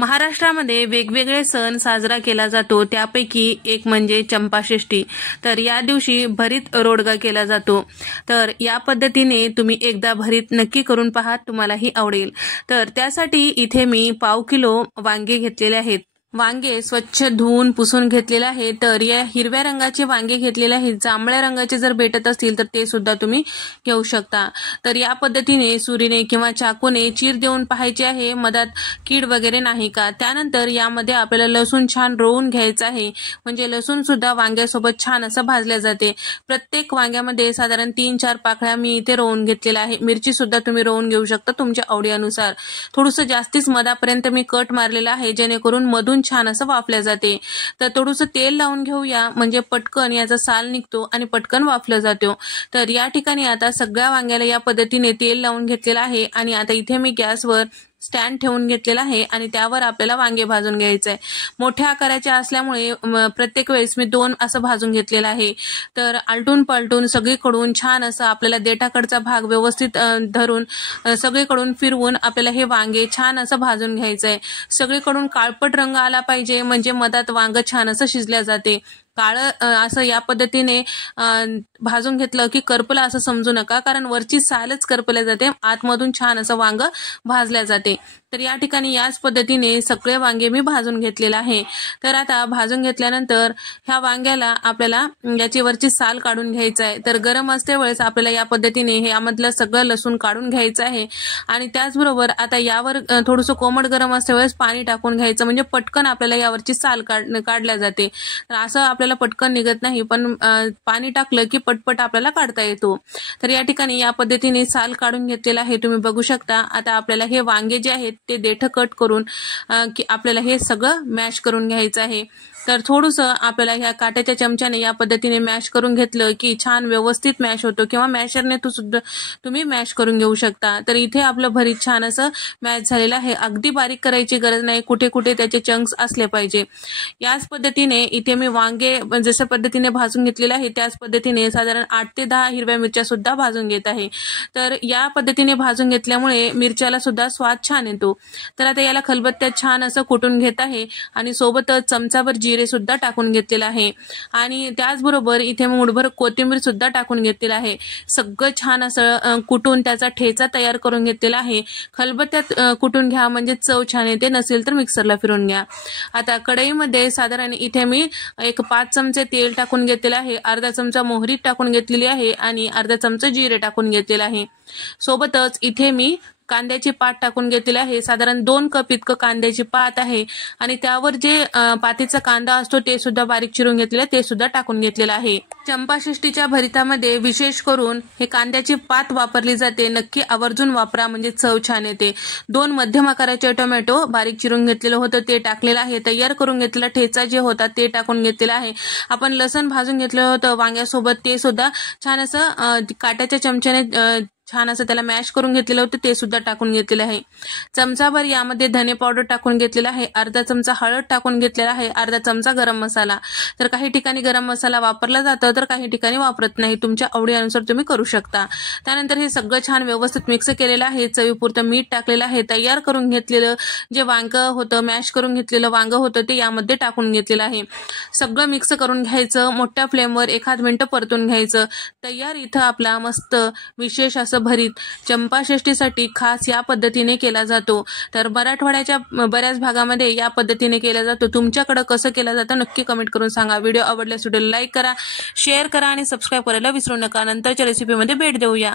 महाराष्ट्रामध्ये वेगवेगळे सण साजरा केला जातो, त्यापैकी एक म्हणजे चंपाषष्ठी। तर या दिवशी भरीत रोडगा केला जातो। तर या पद्धतीने तुम्ही एकदा भरीत नक्की करून पहा, तुम्हालाही आवडेल। तर त्यासाठी इथे मी पाव किलो वांगे घेतलेले आहेत। वांगे स्वच्छ धुवून पुसून घेतलेले आहे। तर या हिरव्या रंगाचे वांगे घेतलेले आहेत। जांभळ्या रंगाचे जर भेटत असतील तर ते सुद्धा तुम्ही घेऊ शकता। तर या पद्धतीने सुरीने किंवा चाकूने चीर देऊन पाहायचे आहे मधात कीड वगैरे नाही का। त्यानंतर यामध्ये आपल्याला लसूण छान रोवून घ्यायचं आहे, म्हणजे लसूण सुद्धा वांग्यासोबत छान असं भाजले जाते। प्रत्येक वांग्यामध्ये साधारण 3-4 पाकळ्या मी इथे रोवून घेतलेल्या आहे। मिरची सुद्धा तुम्ही रोवून घेऊ शकता तुमच्या आवडीनुसार। थोडंसं जास्तीच मधापर्यंत मी कट मारलेला आहे, जेणेकरून मधून छान असं वाफल्या जाते। तर थोडंसं तेल लावून घेऊया, म्हणजे पटकन याचा साल निघतो आणि पटकन वाफलं जातो। तर या ठिकाणी आता सगळ्या वांग्याला या पद्धतीने तेल लावून घेतलेलं आहे आणि आता इथे मी गॅसवर स्टँड ठेवून घेतलेला आहे आणि त्यावर आपल्याला वांगे भाजून घ्यायचे आहे। मोठ्या आकाराचे असल्यामुळे प्रत्येक वेळेस मी 2 असं भाजून घेतलेलं आहे। तर आलटून पलटून सगळीकडून छान असं आपल्याला देठाकडचा भाग व्यवस्थित धरून सगळीकडून फिरवून आपल्याला हे वांगे छान असं भाजून घ्यायचं आहे। सगळीकडून काळपट रंग आला पाहिजे, म्हणजे मधात वांग छान असं शिजल्या जाते। काळं असं या पद्धतीने भाजून घेतलं की करपला असं समजू नका, कारण वरची सालच करपल्या जाते, आतमधून छान असं वांग भाजल्या जाते। तर या ठिकाणी याच पद्धतीने सगळे वांगे मी भाजून घेतलेले आहे। तर आता भाजून घेतल्यानंतर ह्या वांग्याला आपल्याला याची वरची साल काढून घ्यायचं आहे। तर गरम असते वेळेस आपल्याला या पद्धतीने यामधलं सगळं लसूण काढून घ्यायचं आहे आणि त्याचबरोबर आता यावर थोडंसं कोमट गरम असते वेळेस पाणी टाकून घ्यायचं, म्हणजे पटकन आपल्याला यावरची साल काढल्या जाते। तर असं आपल्याला पटकन निघत नाही, पण पाणी टाकलं की पटपट आपल्याला काढता येतो। तर या ठिकाणी या पद्धतीने साल काढून घेतलेला आहे, तुम्ही बघू शकता। आता आपल्याला हे वांगे जे आहेत ते देठ कट करून की आपल्याला हे सगळं मॅश करून घ्यायचं आहे। तर थोडंसं आपल्याला ह्या काट्याच्या चमच्याने या पद्धतीने मॅश करून घेतलं की छान व्यवस्थित मॅश होतो, किंवा मॅशरने सुद्धा तुम्ही मॅश करून घेऊ शकता। तर इथे आपलं भरीत छान असं मॅश झालेलं आहे। अगदी बारीक करायची गरज नाही, कुठे कुठे त्याचे चंक्स असले पाहिजे। याच पद्धतीने इथे मी वांगे जशा पद्धतीने भाजून घेतलेले आहे त्याच पद्धतीने साधारण 8 ते 10 हिरव्या मिरच्या सुद्धा भाजून घेत आहे। तर या पद्धतीने भाजून घेतल्यामुळे मिरच्याला सुद्धा स्वाद छान येतो। तर आता याला खलबत्त्यात छान असं कुटून घेत आहे आणि सोबतच चमचाभर जिरे सुद्धा टाकून घेतलेलं आहे आणि त्याचबरोबर इथे मुठभर कोथिंबीर सुद्धा टाकून घेतलेलं आहे। सगळं छान असं कुटून त्याचा ठेचा तयार करून घेतलेला आहे। खलबत्त्यात कुटून घ्या, म्हणजे चव छान येते, नसेल तर मिक्सरला फिरवून घ्या। आता कढईमध्ये साधारण इथे मी एक 5 चमचे तेल टाकून घेतलेलं आहे, अर्धा चमचा मोहरी टाकून घेतलेली आहे आणि अर्धा चमचा जिरे टाकून घेतलेला आहे। सोबतच इथे मी कांद्याची पात टाकून घेतलेली आहे, साधारण 2 कप इतकं कांद्याची पात आहे आणि त्यावर जे पातीचा कांदा असतो ते सुद्धा बारीक चिरून घेतलेला ते सुद्धा टाकून घेतलेला आहे। चंपाषष्ठीच्या भरितामध्ये विशेष करून हे कांद्याची पात वापरली जाते, नक्की आवर्जून वापरा, म्हणजे चव छान येते। 2 मध्यम आकाराचे टोमॅटो बारीक चिरून घेतलेलं होतं ते टाकलेलं आहे। तयार करून घेतलेला ठेचा जे होता ते टाकून घेतलेला आहे। आपण लसण भाजून घेतलं होतं वांग्यासोबत, ते सुद्धा छान असं काट्याच्या चमच्याने छान असं त्याला मॅश करून घेतलेलं होतं ते सुद्धा टाकून घेतलेलं आहे। चमचाभर यामध्ये धने पावडर टाकून घेतलेला आहे, अर्धा चमचा हळद टाकून घेतलेला आहे, अर्धा चमचा गरम मसाला। तर काही ठिकाणी गरम मसाला वापरला जातो तर काही ठिकाणी वापरत नाही, तुमच्या आवडीनुसार तुम्ही करू शकता। त्यानंतर हे सगळं छान व्यवस्थित मिक्स केलेलं आहे, चवीपुरतं मीठ टाकलेलं आहे। तयार करून घेतलेलं जे वांग होतं, मॅश करून घेतलेलं वांग होतं ते यामध्ये टाकून घेतलेलं आहे। सगळं मिक्स करून घ्यायचं, मोठ्या फ्लेमवर 1 मिनिट परतून घ्यायचं। तयार इथं आपला मस्त विशेष असं भरीत चंपाषष्ठीसाठी खास या पद्धतीने केला जातो। तर मराठवाड्याच्या बऱ्याच भागामध्ये या पद्धतीने केला जातो, तुमच्याकडे कसं केलं जातं नक्की कमेंट करून सांगा। व्हिडिओ आवडल्यास व्हिडिओला लाईक करा, शेअर करा आणि सबस्क्राईब करायला विसरू नका। नंतरच्या रेसिपीमध्ये भेट देऊया।